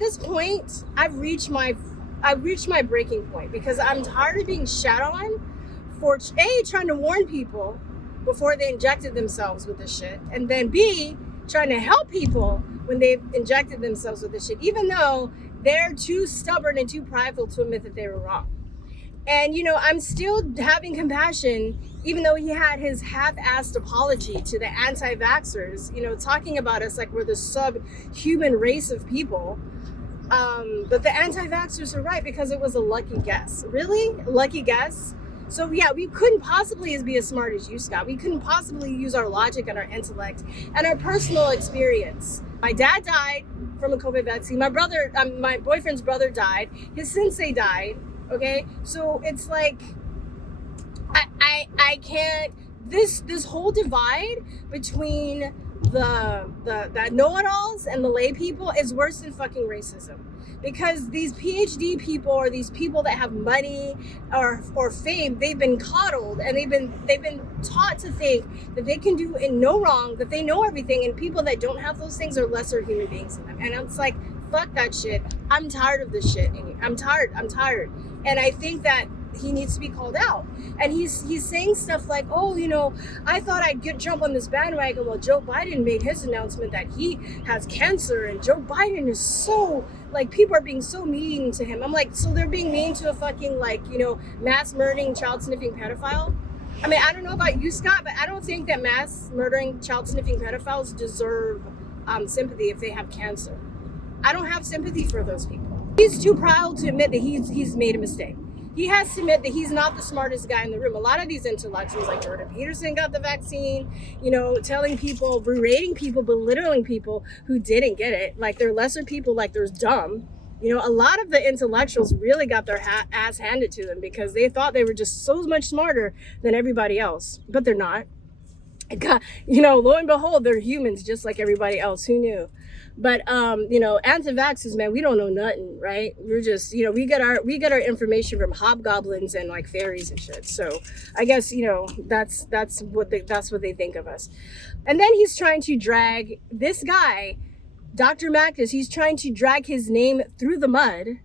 this point, I've reached my breaking point, because I'm tired of being shat on for A, trying to warn people before they injected themselves with this shit, and then B, trying to help people when they've injected themselves with this shit, even though they're too stubborn and too prideful to admit that they were wrong. And, I'm still having compassion, even though he had his half-assed apology to the anti-vaxxers, talking about us like we're the subhuman race of people. But the anti-vaxxers are right, because it was a lucky guess. Really? A lucky guess? So yeah, we couldn't possibly be as smart as you, Scott. We couldn't possibly use our logic and our intellect and our personal experience. My dad died from a COVID vaccine. My boyfriend's brother died. His sensei died. Okay, so it's like I can't. This whole divide between the know-it-alls and the lay people is worse than fucking racism, because these PhD people, or these people that have money or fame, they've been coddled, and they've been taught to think that they can do no wrong, that they know everything, and people that don't have those things are lesser human beings than them. And it's like, fuck that shit. I'm tired of this shit. I'm tired. And I think that he needs to be called out. And he's saying stuff like, oh, I thought I'd jump on this bandwagon. Well, Joe Biden made his announcement that he has cancer, and Joe Biden is so, like, people are being so mean to him. I'm like, so they're being mean to a fucking, like, mass murdering, child sniffing pedophile? I mean, I don't know about you, Scott, but I don't think that mass murdering, child sniffing pedophiles deserve sympathy if they have cancer. I don't have sympathy for those people. He's too proud to admit that he's made a mistake. He has to admit that he's not the smartest guy in the room. A lot of these intellectuals, like Jordan Peterson, got the vaccine, telling people, berating people, belittling people who didn't get it. Like, they're lesser people, like they're dumb. A lot of the intellectuals really got their ass handed to them, because they thought they were just so much smarter than everybody else. But they're not. God, lo and behold, they're humans just like everybody else. Who knew? But anti-vaxxers, man, we don't know nothing, right? We're just, we get our information from hobgoblins and like fairies and shit. So I guess that's what they think of us. And then he's trying to drag this guy, Dr. Mactus. He's trying to drag his name through the mud.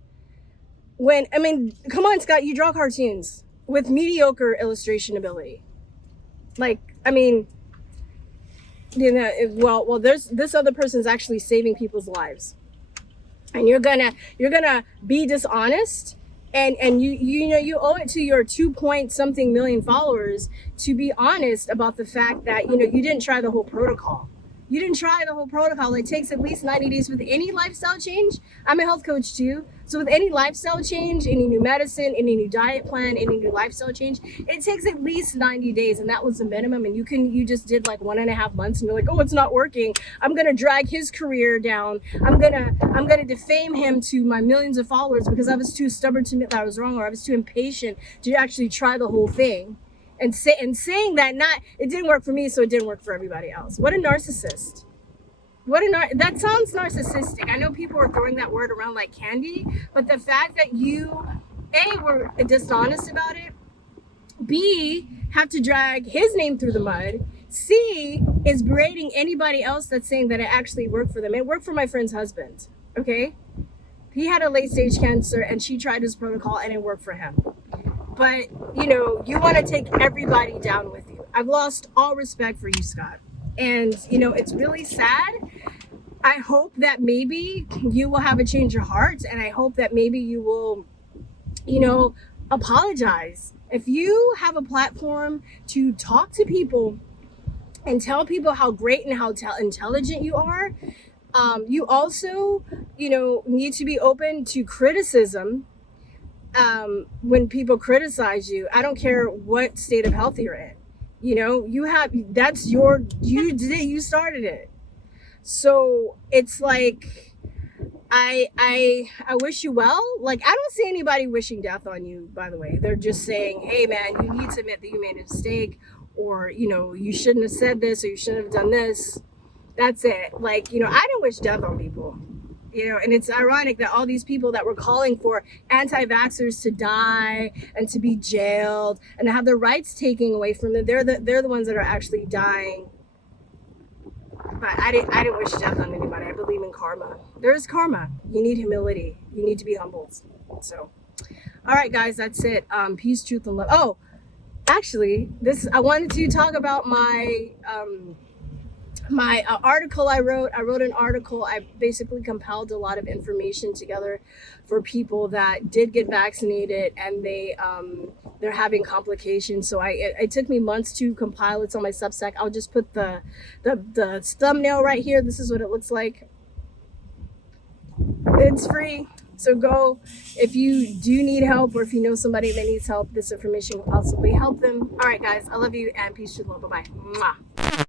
Come on, Scott, you draw cartoons with mediocre illustration ability. Well, there's this other person's actually saving people's lives, and you're gonna be dishonest, and you owe it to your 2-point-something million followers to be honest about the fact that you didn't try the whole protocol. You didn't try the whole protocol. It takes at least 90 days with any lifestyle change. I'm a health coach too. So with any lifestyle change, any new medicine, any new diet plan, any new lifestyle change, it takes at least 90 days. And that was the minimum. And you just did like 1.5 months and you're like, oh, it's not working. I'm going to drag his career down. I'm going to defame him to my millions of followers because I was too stubborn to admit that I was wrong, or I was too impatient to actually try the whole thing. And saying that it didn't work for me, so it didn't work for everybody else. What a narcissist. That sounds narcissistic. I know people are throwing that word around like candy, but the fact that you, A, were dishonest about it, B, have to drag his name through the mud, C, is berating anybody else that's saying that it actually worked for them. It worked for my friend's husband, okay? He had a late stage cancer and she tried his protocol and it worked for him. But, you want to take everybody down with you. I've lost all respect for you, Scott. And, it's really sad. I hope that maybe you will have a change of heart. And I hope that maybe you will, apologize. If you have a platform to talk to people and tell people how great and how intelligent you are, you also, need to be open to criticism. When people criticize you, I don't care what state of health you're in, you started it. So it's like, I wish you well. Like, I don't see anybody wishing death on you, by the way. They're just saying, hey man, you need to admit that you made a mistake, or, you shouldn't have said this, or you shouldn't have done this. That's it. Like, I didn't wish death on people. And it's ironic that all these people that were calling for anti-vaxxers to die and to be jailed and to have their rights taken away from them, they're the ones that are actually dying. But I didn't wish death on anybody. I believe in karma. there is karma. You need humility. You need to be humbled. So, all right, guys, that's it. Peace, truth, and love. Oh, actually, I wanted to talk about my article I wrote. I wrote an article. I basically compiled a lot of information together for people that did get vaccinated and they're having complications. So it took me months to compile. It's on my Substack. I'll just put the thumbnail right here. This is what it looks like. It's free. So go, if you do need help or if you know somebody that needs help, this information will possibly help them. All right, guys, I love you and peace to the love. Bye-bye. Mwah.